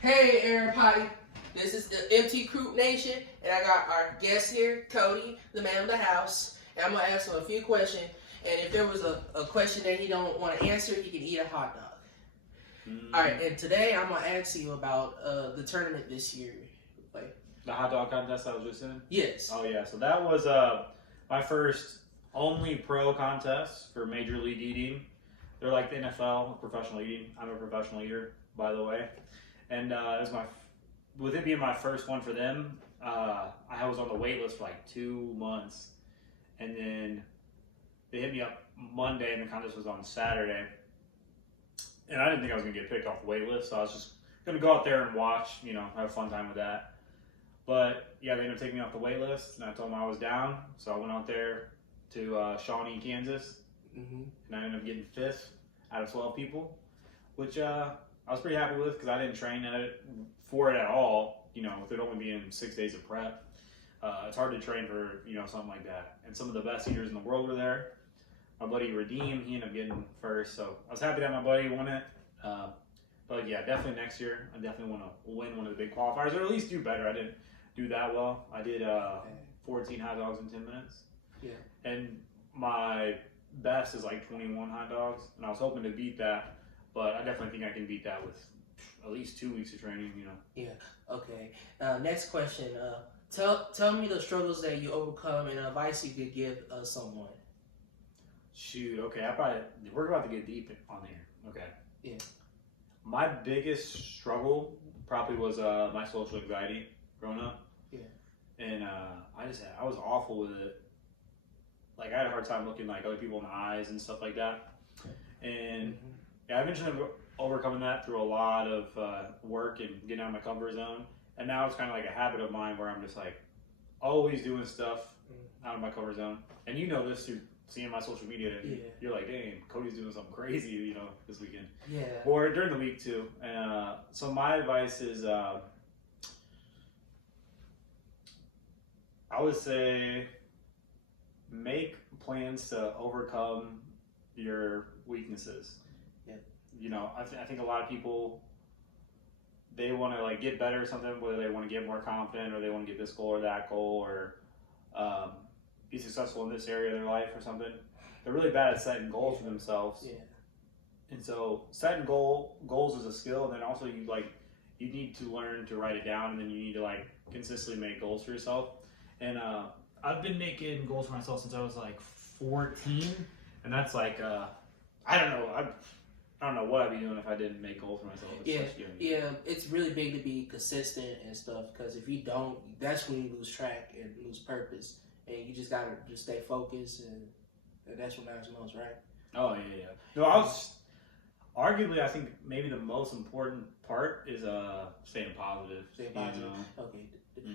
Hey everybody, this is the MT Crew Nation, and I got our guest here, Cody, the man of the house. And I'm gonna ask him a few questions, and if there was a question that he don't want to answer, he can eat a hot dog. All right, and today I'm gonna ask you about the tournament this year. Like, The hot dog contest I was just in? yes. Oh, yeah. So that was my first only pro contest for Major League Eating. They're like the NFL, professional eating. I'm a professional eater, by the way. And it was with it being my first one for them, I was on the wait list for like 2 months. And then they hit me up Monday, and the contest was on Saturday. And I didn't think I was going to get picked off the wait list, so I was just going to go out there and watch, have a fun time with that. But yeah, they ended up taking me off the wait list, and I told them I was down, so I went out there to Shawnee, Kansas, and I ended up getting fifth out of 12 people, which I was pretty happy with because I didn't train for it at all. With it only being 6 days of prep, it's hard to train for something like that. And some of the best eaters in the world were there. My buddy Redeem, he ended up getting first, so I was happy that my buddy won it. But yeah, definitely next year, I definitely want to win one of the big qualifiers, or at least do better. I didn't do that well. I did 14 hot dogs in 10 minutes. Yeah. And my best is like 21 hot dogs, and I was hoping to beat that, but I definitely think I can beat that with at least 2 weeks of training. Yeah. Okay. Next question. Tell me the struggles that you overcome and advice you could give someone. Shoot. Okay. We're about to get deep on here. Okay. Yeah. My biggest struggle probably was my social anxiety growing up. Yeah. And I was awful with it. Like, I had a hard time looking like other people in the eyes and stuff like that. And yeah, I eventually overcoming that through a lot of work and getting out of my comfort zone. And now it's kind of like a habit of mine where I'm just like always doing stuff out of my comfort zone. And you know this through seeing my social media. Yeah. You're like, dang, Cody's doing something crazy, this weekend. Yeah. Or during the week too. So my advice is, I would say, make plans to overcome your weaknesses. Yeah. I think a lot of people, they want to like get better or something, whether they want to get more confident or they want to get this goal or that goal or be successful in this area of their life or something. They're really bad at setting goals for themselves. Yeah. And so setting goals is a skill, and then also you need to learn to write it down, and then you need to like consistently make goals for yourself. And I've been making goals for myself since I was like 14, and that's like I don't know. I don't know what I'd be doing if I didn't make goals for myself. Yeah, it's really big to be consistent and stuff, because if you don't, that's when you lose track and lose purpose, and you just gotta stay focused, and that's what matters most, right? Oh yeah. No, arguably, I think maybe the most important part is staying positive. Staying positive. Okay,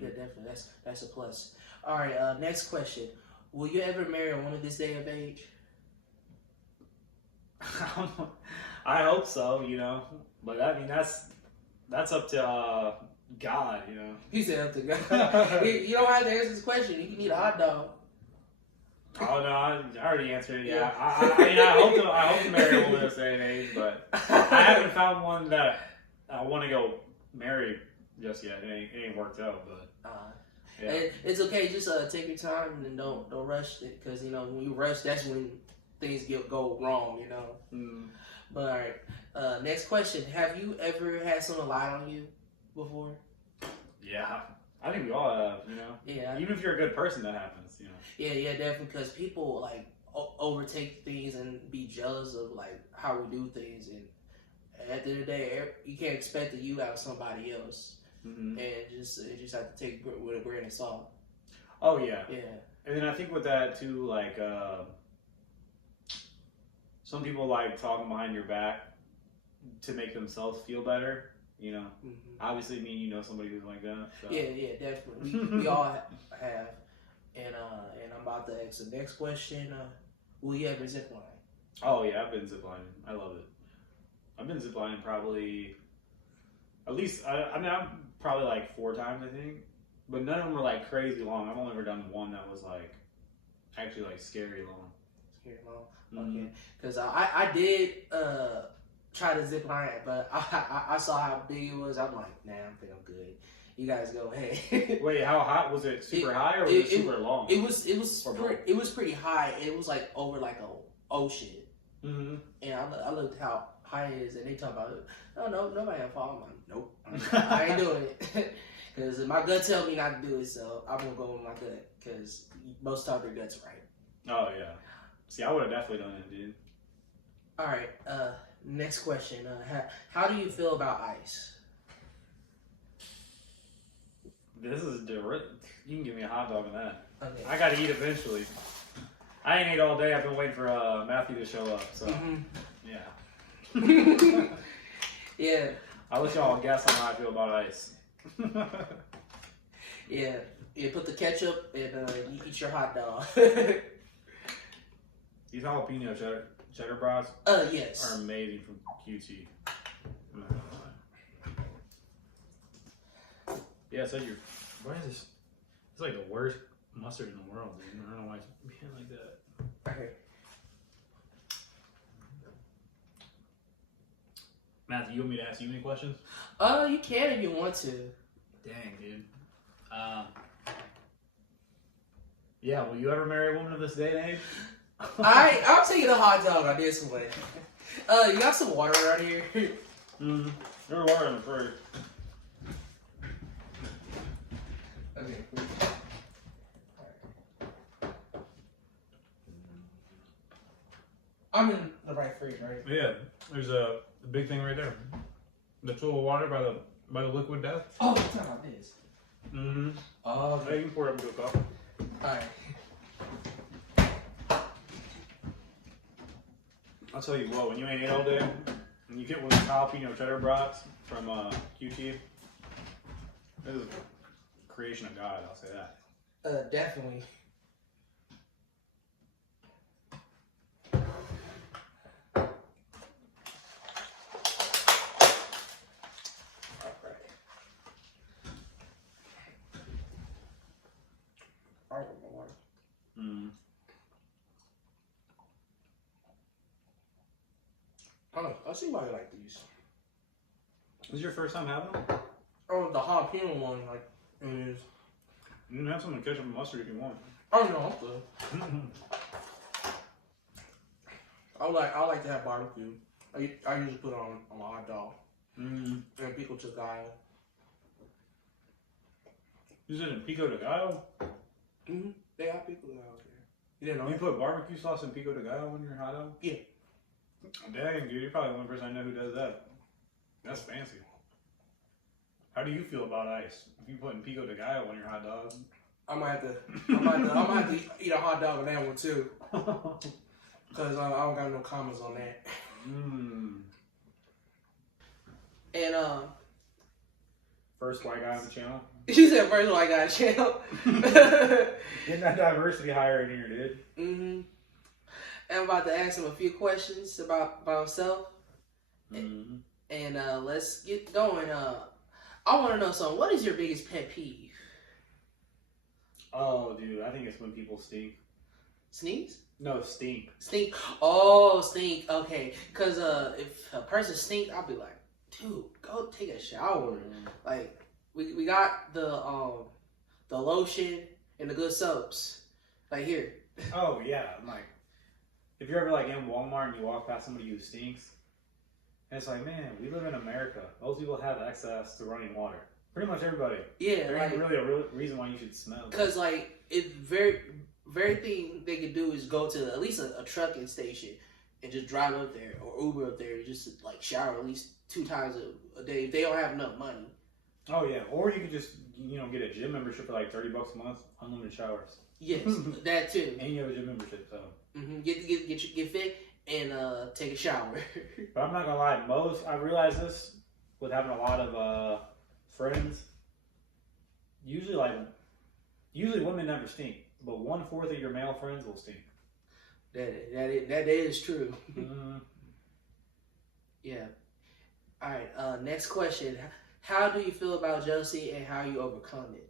yeah, definitely. That's a plus. All right, next question. Will you ever marry a woman this day of age? I hope so, but I mean that's up to God, He said up to God. You don't have to answer this question. You can eat a hot dog. Oh no, I already answered it. Yeah, I hope to marry a woman this day and age, but I haven't found one that I want to go marry just yet. It ain't worked out, but yeah. It's okay. Just take your time and don't rush it, because when you rush, that's when things go wrong. But all right, next question. Have you ever had someone lie on you before? Yeah, I think we all have. Yeah. Even if you're a good person, that happens. Yeah, definitely. Because people like overtake things and be jealous of like how we do things, and at the end of the day, you can't expect the you out of somebody else, and you just have to take it with a grain of salt. Oh yeah. Yeah. And then I think with that too, like some people like talking behind your back to make themselves feel better. Obviously, me, somebody who's like that. So. Yeah, definitely. We all have. And I'm about to ask the next question. Will you ever zip line? Oh yeah, I've been ziplining. I love it. I've been ziplining probably at least. I'm probably like 4 times, I think, but none of them were like crazy long. I've only ever done one that was like actually like scary long. Scary long. Okay, because I did try to zip line, but I saw how big it was. I'm like, nah, I think I'm good. You guys go ahead. Wait, how high was it? Super high or was it super long? It was pretty high. It was like over like a ocean. Mm-hmm. And I looked how high it is, and they talk about it. No, nobody had fall. I'm like, nope, I ain't doing it. Because my gut tell me not to do it, so I'm gonna go with my gut. Because most of their guts right. Oh yeah. See, I would have definitely done it, dude. All right. Next question. How do you feel about ice? This is different. You can give me a hot dog in that. Okay. I gotta eat eventually. I ain't ate all day. I've been waiting for Matthew to show up. So yeah. Yeah. I'll let y'all guess on how I feel about ice. Yeah. You put the ketchup and you eat your hot dog. These jalapeno cheddar brats yes. are amazing from QT. I'm not gonna lie. Yeah, so why is this? It's like the worst mustard in the world, dude. I don't know why it's being like that. Okay. Matthew, you want me to ask you any questions? You can if you want to. Dang, dude. Yeah, will you ever marry a woman of this day and age? I'm taking a hot dog on this one. You got some water around here? Mm-hmm. There's water in the fridge. Okay. I'm in the right fridge, right? Yeah, there's a big thing right there. The tool of water by the liquid death. Oh, it's not like this. Mm-hmm. Oh, Yeah, you can pour it up into a cup. alright. I'll tell you what, when you ain't ate all day, and you get one of the jalapeno cheddar brats from QT, this is a creation of God, I'll say that. Definitely. Mm. I see why you like these. This is your first time having them? Oh, the jalapeno one, like, it is. You can have some ketchup and mustard if you want. Oh, no, I'm good. I like to have barbecue. I usually put it on my hot dog. Mm. And pico de gallo. Is it in pico de gallo? Mm-hmm. They have pico de gallo here. You didn't know You that? put barbecue sauce and pico de gallo on your hot dog? Yeah. Dang, dude, you're probably the only person I know who does that. That's fancy. How do you feel about ice? If you putting pico de gallo on your hot dog? I'm gonna have to eat a hot dog with that one too. Cause I don't got no comments on that. Mmm. And First white guy on the channel. she said first one I got a channel. Getting that diversity higher in here, dude. Mm-hmm. And I'm about to ask him a few questions about himself. Mm-hmm. And let's get going. I want to know something. What is your biggest pet peeve? Oh, dude, I think it's when people stink. Sneeze? No, stink. Stink. Oh, stink. Okay. Because if a person stink, I'll be like, dude, go take a shower. Like, we got the lotion and the good soaps. Like, here. Oh, yeah. I'm like, if you're ever like in Walmart and you walk past somebody who stinks, and it's like, man, we live in America. Most people have access to running water. Pretty much everybody. Yeah. There like, ain't really a real reason why you should smell. Because, like, it's very thing they could do is go to at least a trucking station and just drive up there or Uber up there and just, like, shower at least 2 times a day if they don't have enough money. Oh, yeah. Or you could just, get a gym membership for like $30 a month, unlimited showers. Yes, that too. And you have a gym membership, so. Mm-hmm. Get fit and take a shower. But I'm not gonna lie, I realized this with having a lot of friends. Usually women never stink, but 1/4 of your male friends will stink. That is true. Mm. Yeah. All right. Next question. How do you feel about jealousy and how you overcome it?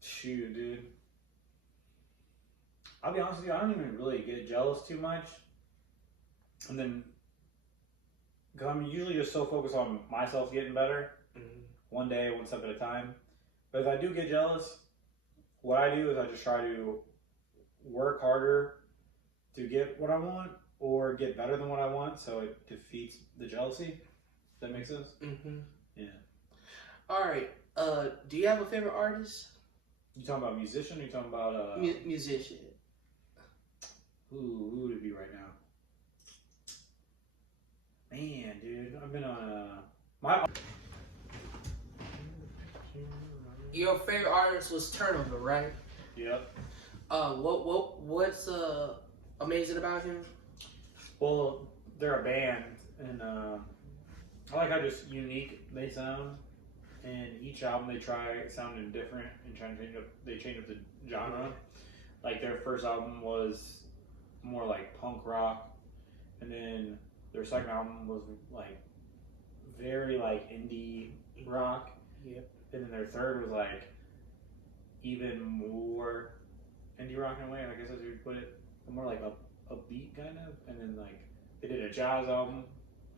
Shoot, dude. I'll be honest with you, I don't even really get jealous too much. And then because I'm usually just so focused on myself getting better, Mm-hmm. one day, one step at a time. But if I do get jealous, what I do is I just try to work harder to get what I want or get better than what I want, so it defeats the jealousy. Does that make sense? Mm-hmm. Yeah. All right. Do you have a favorite artist? You talking about musician? Or you talking about Musician. who would it be right now? Man, dude, I've been on my. Your favorite artist was Turnover, right? Yep. What's amazing about him? Well, they're a band, and I like how just unique they sound. And each album they try sounding different and trying to change up. They change up the genre. Like their first album was more like punk rock, and then their second album was like very like indie rock. Yep. And then their third was like even more indie rock in a way. I guess as you would put it, more like a beat kind of. And then like they did a jazz album.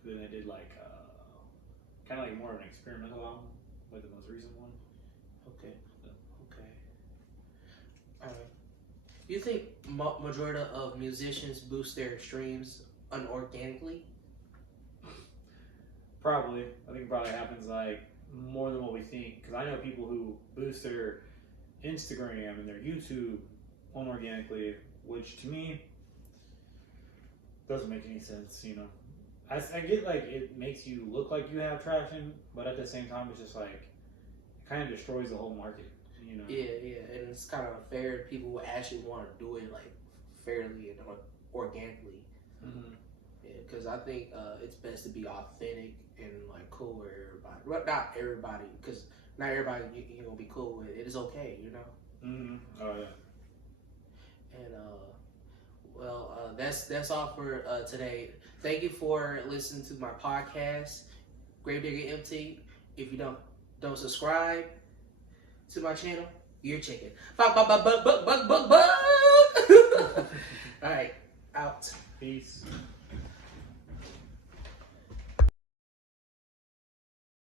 Then they did like kind of like more of an experimental album, like the most recent one. Okay. You think majority of musicians boost their streams unorganically? Probably. I think it probably happens like more than what we think. Because I know people who boost their Instagram and their YouTube unorganically, which to me doesn't make any sense, you know. I get like it makes you look like you have traction, but at the same time it's just like it kind of destroys the whole market, you know. Yeah, and it's kind of unfair to people who actually want to do it like fairly and organically. Mm-hmm. Yeah, because I think it's best to be authentic and like cool with everybody. Well, not everybody, because not everybody you're gonna be cool with. It is okay, you know. Mm-hmm. Oh yeah. And that's all for today. Thank you for listening to my podcast, Gravedigger MT. If you don't subscribe to my channel, you're chicken. All right, out. Peace.